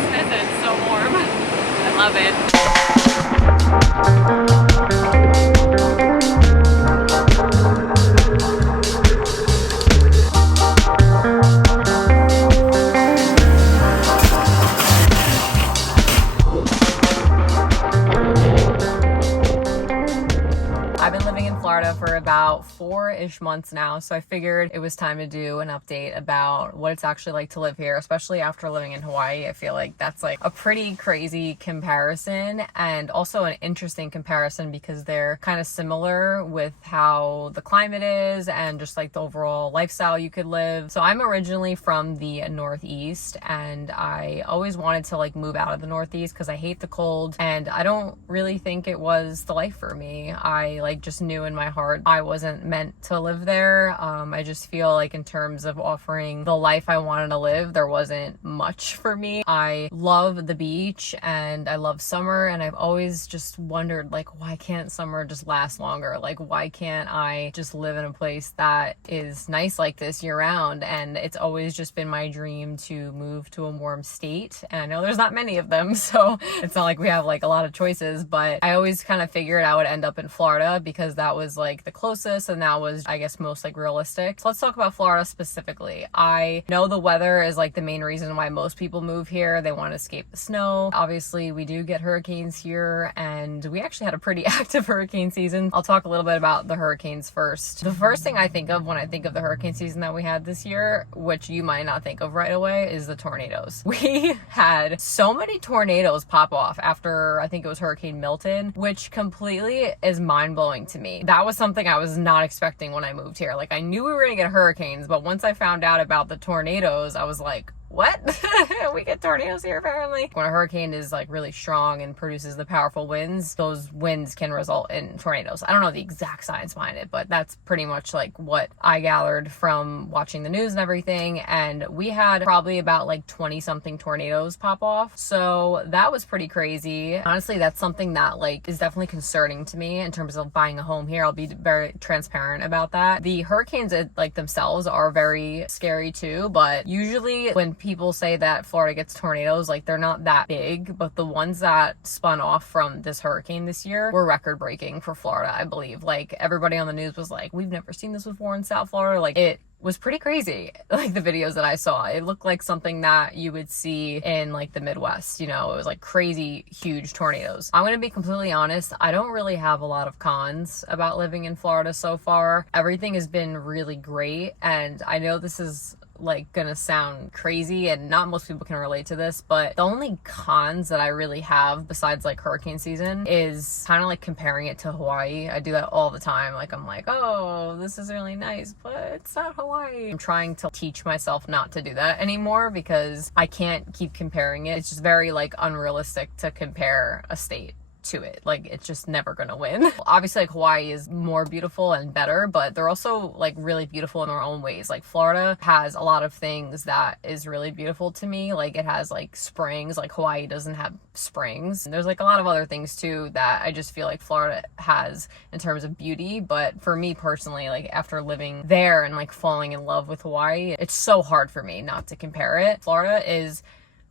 this visit. It's so warm. I love it. I've been living in Florida for about 4-ish months now, so I figured it was time to do an update about what it's actually like to live here, especially after living in Hawaii. I feel like that's like a pretty crazy comparison, and also an interesting comparison because they're kind of similar with how the climate is and just like the overall lifestyle you could live. So I'm originally from the Northeast, and I always wanted to like move out of the Northeast because I hate the cold, and I don't really think it was the life for me. I like just knew in my heart I wasn't meant to live there. I just feel like in terms of offering the life I wanted to live, there wasn't much for me. I love the beach and I love summer, and I've always just wondered like, why can't summer just last longer? Like, why can't I just live in a place that is nice like this year round? And it's always just been my dream to move to a warm state, and I know there's not many of them, so it's not like we have like a lot of choices, but I always kind of figured I would end up in Florida because that was like the closest, and that was, I guess, most like realistic. So let's talk about Florida specifically. I know the weather is like the main reason why most people move here. They want to escape the snow. Obviously, we do get hurricanes here, and we actually had a pretty active hurricane season. I'll talk a little bit about the hurricanes first. The first thing I think of when I think of the hurricane season that we had this year, which you might not think of right away, is the tornadoes. We had so many tornadoes pop off after, I think it was Hurricane Milton, which completely is mind-blowing to me. That was something I was not expecting when I moved here. Like, I knew we were gonna get hurricanes, but once I found out about the tornadoes, I was like, what? We get tornadoes here apparently. When a hurricane is like really strong and produces the powerful winds, those winds can result in tornadoes. I don't know the exact science behind it, but that's pretty much like what I gathered from watching the news and everything. And we had probably about like 20 something tornadoes pop off. So that was pretty crazy. Honestly, that's something that like is definitely concerning to me in terms of buying a home here. I'll be very transparent about that. The hurricanes like themselves are very scary too, but usually when people say that Florida gets tornadoes, like they're not that big, but the ones that spun off from this hurricane this year were record breaking for Florida, I believe. Like everybody on the news was like, we've never seen this before in South Florida. Like it was pretty crazy. Like the videos that I saw, it looked like something that you would see in like the Midwest, you know. It was like crazy huge tornadoes. I'm gonna be completely honest, I don't really have a lot of cons about living in Florida so far. Everything has been really great, and I know this is like gonna sound crazy and not most people can relate to this, but the only cons that I really have besides like hurricane season is kind of like comparing it to Hawaii. I do that all the time. Like I'm like, oh, this is really nice, but it's not Hawaii. I'm trying to teach myself not to do that anymore because I can't keep comparing it. It's just very like unrealistic to compare a state to it. Like it's just never gonna win. Obviously like Hawaii is more beautiful and better, but they're also like really beautiful in their own ways. Like Florida has a lot of things that is really beautiful to me. Like it has like springs, like Hawaii doesn't have springs. And there's like a lot of other things too that I just feel like Florida has in terms of beauty. But for me personally, like after living there and like falling in love with Hawaii, it's so hard for me not to compare it. Florida is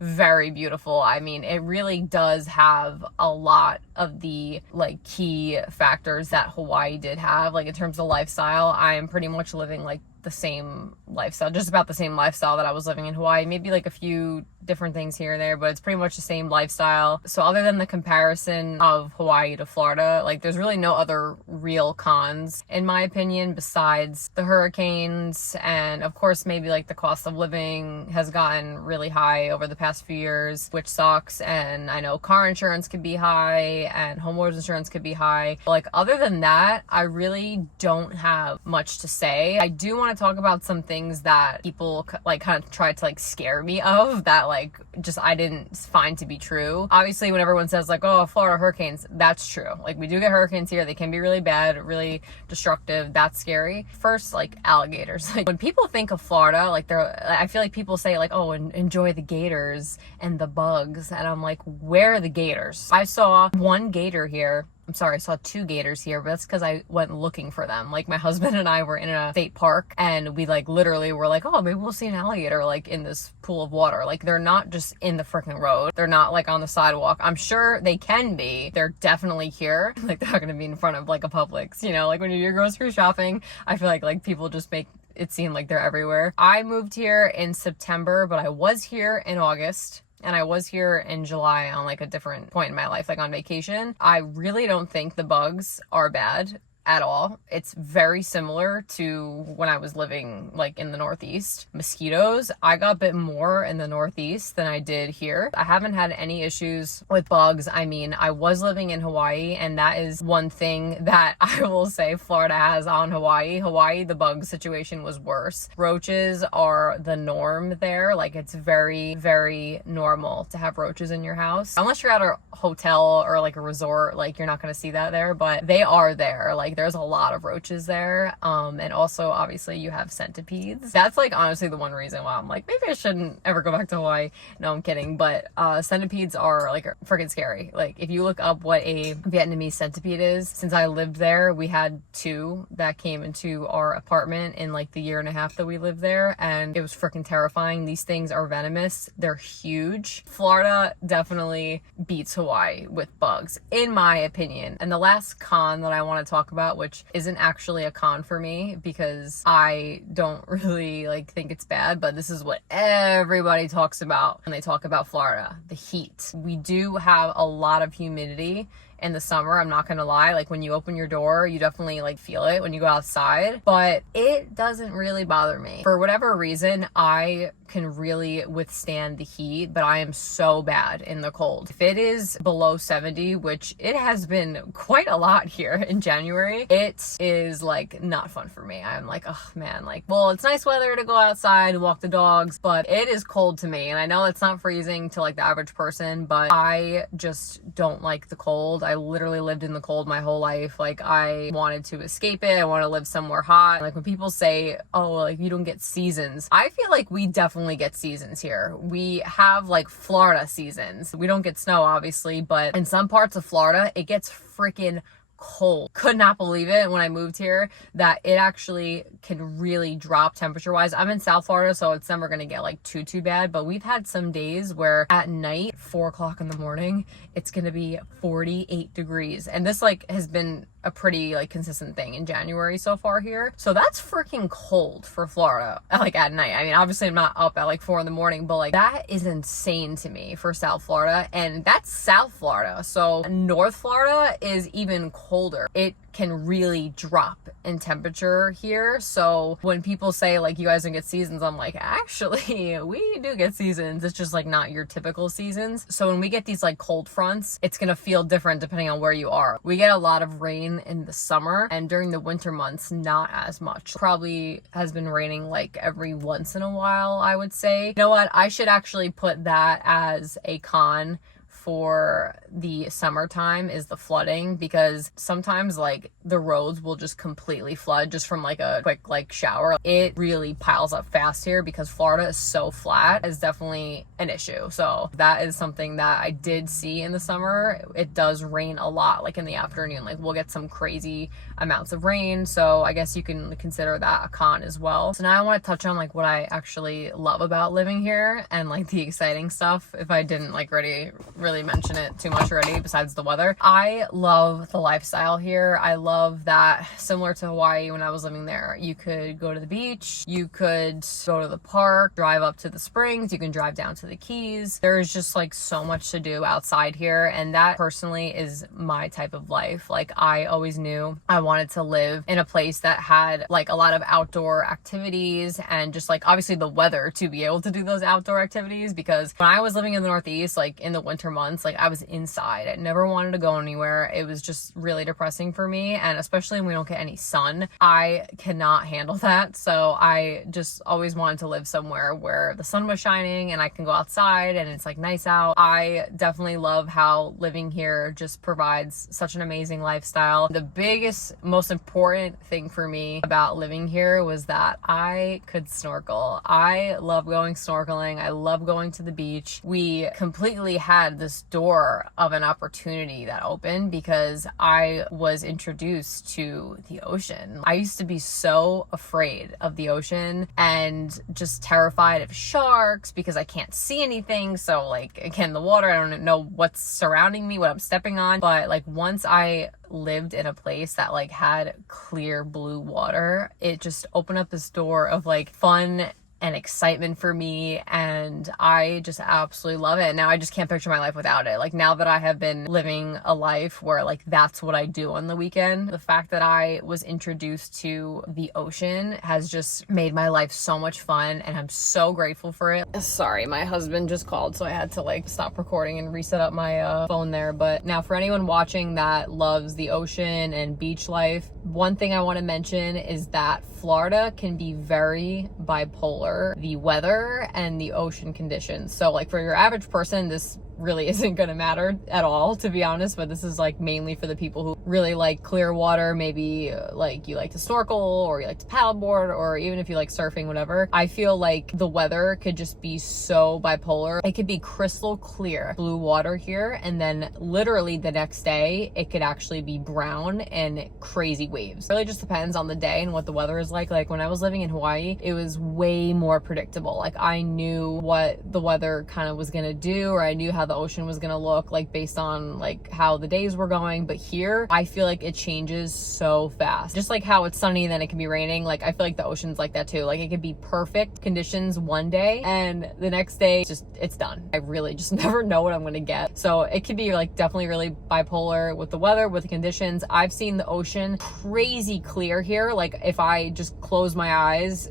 very beautiful. I mean, it really does have a lot of the like key factors that Hawaii did have. Like in terms of lifestyle, I am pretty much living like the same lifestyle, just about the same lifestyle that I was living in Hawaii. Maybe like a few different things here and there, but it's pretty much the same lifestyle. So other than the comparison of Hawaii to Florida, like there's really no other real cons in my opinion besides the hurricanes, and of course maybe like the cost of living has gotten really high over the past few years, which sucks. And I know car insurance could be high and homeowners insurance could be high. But like other than that, I really don't have much to say. I do want to talk about some things that people like kind of tried to like scare me of that like just I didn't find to be true. Obviously when everyone says like, oh, Florida hurricanes, that's true. Like we do get hurricanes here. They can be really bad, really destructive. That's scary. First, like alligators. Like when people think of Florida, like I feel like people say like, oh, enjoy the gators and the bugs, and I'm like, where are the gators? I saw one gator here I'm sorry, I saw 2 gators here, but that's because I went looking for them. Like, my husband and I were in a state park, and we like literally were like, oh, maybe we'll see an alligator like in this pool of water. Like, they're not just in the freaking road. They're not like on the sidewalk. I'm sure they can be. They're definitely here. Like, they're not gonna be in front of like a Publix, you know, like when you're grocery shopping. I feel like people just make it seem like they're everywhere. I moved here in September, but I was here in August. And I was here in July on like a different point in my life, like on vacation. I really don't think the bugs are bad at all. It's very similar to when I was living like in the Northeast. Mosquitoes, I got bit more in the Northeast than I did here. I haven't had any issues with bugs. I mean, I was living in Hawaii, and that is one thing that I will say Florida has on Hawaii. Hawaii, the bug situation was worse. Roaches are the norm there. Like, it's very, very normal to have roaches in your house. Unless you're at a hotel or like a resort, like you're not gonna see that there, but they are there. Like, there's a lot of roaches there. And also obviously you have centipedes. That's like honestly the one reason why I'm like, maybe I shouldn't ever go back to Hawaii. No, I'm kidding. But centipedes are like freaking scary. Like, if you look up what a Vietnamese centipede is, since I lived there, we had 2 that came into our apartment in like the year and a half that we lived there, and it was freaking terrifying. These things are venomous. They're huge. Florida definitely beats Hawaii with bugs, in my opinion. And the last con that I want to talk about, which isn't actually a con for me because I don't really like think it's bad, but this is what everybody talks about when they talk about Florida: the heat. We do have a lot of humidity in the summer, I'm not gonna lie. Like, when you open your door, you definitely like feel it when you go outside, but it doesn't really bother me. For whatever reason, I can really withstand the heat, but I am so bad in the cold. If it is below 70, which it has been quite a lot here in January, it is like not fun for me. I'm like, oh man, like, well, it's nice weather to go outside and walk the dogs, but it is cold to me. And I know it's not freezing to like the average person, but I just don't like the cold. I literally lived in the cold my whole life. Like, I wanted to escape it. I want to live somewhere hot. Like, when people say, oh, like you don't get seasons, I feel like we definitely get seasons here. We have like Florida seasons. We don't get snow, obviously, but in some parts of Florida, it gets freaking cold. Could not believe it when I moved here that it actually can really drop temperature wise. I'm in South Florida, so it's never gonna get like too bad, but we've had some days where at night, 4 o'clock in the morning, it's gonna be 48 degrees, and this like has been a pretty like consistent thing in January so far here. So that's freaking cold for Florida, like at night. I mean, obviously I'm not up at like 4 in the morning, but like that is insane to me for South Florida, and that's South Florida. So North Florida is even colder. It can really drop in temperature here. So when people say like you guys don't get seasons, I'm like, actually we do get seasons. It's just like not your typical seasons. So when we get these like cold fronts, it's gonna feel different depending on where you are. We get a lot of rain in the summer, and during the winter months not as much. Probably has been raining like every once in a while, I would say. You know what, I should actually put that as a con for the summertime, is the flooding, because sometimes like the roads will just completely flood just from like a quick like shower. It really piles up fast here because Florida is so flat. Is definitely an issue. So that is something that I did see in the summer. It does rain a lot, like in the afternoon. Like, we'll get some crazy amounts of rain, so I guess you can consider that a con as well. So now I want to touch on like what I actually love about living here and like the exciting stuff, if I didn't like really mention it too much already besides the weather. I love the lifestyle here. I love that, similar to Hawaii when I was living there, you could go to the beach, you could go to the park, drive up to the springs, you can drive down to the Keys. There's just like so much to do outside here, and that personally is my type of life. Like, I always knew I wanted to live in a place that had like a lot of outdoor activities, and just like obviously the weather to be able to do those outdoor activities, because when I was living in the Northeast, like in the winter months, like I was inside. I never wanted to go anywhere. It was just really depressing for me, and especially when we don't get any sun, I cannot handle that. So I just always wanted to live somewhere where the sun was shining and I can go outside and it's like nice out. I definitely love how living here just provides such an amazing lifestyle. The biggest, most important thing for me about living here was that I could snorkel. I love going snorkeling. I love going to the beach. We completely had this this door of an opportunity that opened because I was introduced to the ocean. I used to be so afraid of the ocean and just terrified of sharks because I can't see anything. So like, again, the water, I don't know what's surrounding me, what I'm stepping on. But like once I lived in a place that like had clear blue water, it just opened up this door of like fun and excitement for me, and I just absolutely love it. Now I just can't picture my life without it. Like now that I have been living a life where like that's what I do on the weekend, the fact that I was introduced to the ocean has just made my life so much fun, and I'm so grateful for it. Sorry, my husband just called, so I had to like stop recording and reset up my phone there. But now for anyone watching that loves the ocean and beach life, one thing I want to mention is that Florida can be very bipolar, the weather and the ocean conditions. So like for your average person, this really isn't going to matter at all, to be honest, but this is like mainly for the people who really like clear water. Maybe like you like to snorkel, or you like to paddleboard, or even if you like surfing, whatever. I feel like the weather could just be so bipolar. It could be crystal clear blue water here, and then literally the next day it could actually be brown and crazy waves. It really just depends on the day and what the weather is like. Like when I was living in Hawaii, it was way more predictable. Like I knew what the weather kind of was going to do, or I knew how the ocean was gonna look like based on like how the days were going. But here I feel like it changes so fast. Just like how it's sunny and then it can be raining, like I feel like the ocean's like that too. Like it could be perfect conditions one day and the next day it's done. I really just never know what I'm gonna get. So it could be like definitely really bipolar with the weather, with the conditions. I've seen the ocean crazy clear here. Like if I just close my eyes,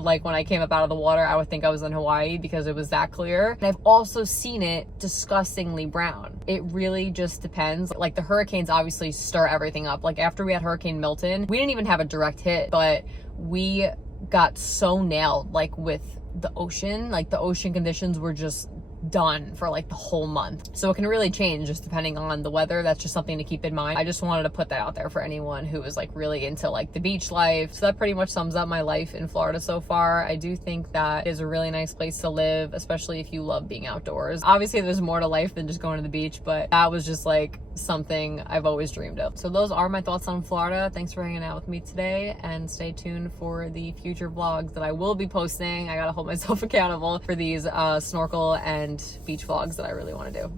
like when I came up out of the water, I would think I was in Hawaii because it was that clear. And I've also seen it disgustingly brown. It really just depends. Like the hurricanes obviously stir everything up. Like after we had Hurricane Milton, we didn't even have a direct hit, but we got so nailed like with the ocean. Like the ocean conditions were just done for like the whole month. So it can really change just depending on the weather. That's just something to keep in mind. I just wanted to put that out there for anyone who is like really into like the beach life. So that pretty much sums up my life in Florida so far. I do think that it is a really nice place to live, especially if you love being outdoors. Obviously there's more to life than just going to the beach, but that was just like something I've always dreamed of. So those are my thoughts on Florida. Thanks for hanging out with me today, and stay tuned for the future vlogs that I will be posting. I gotta hold myself accountable for these snorkel and beach vlogs that I really want to do.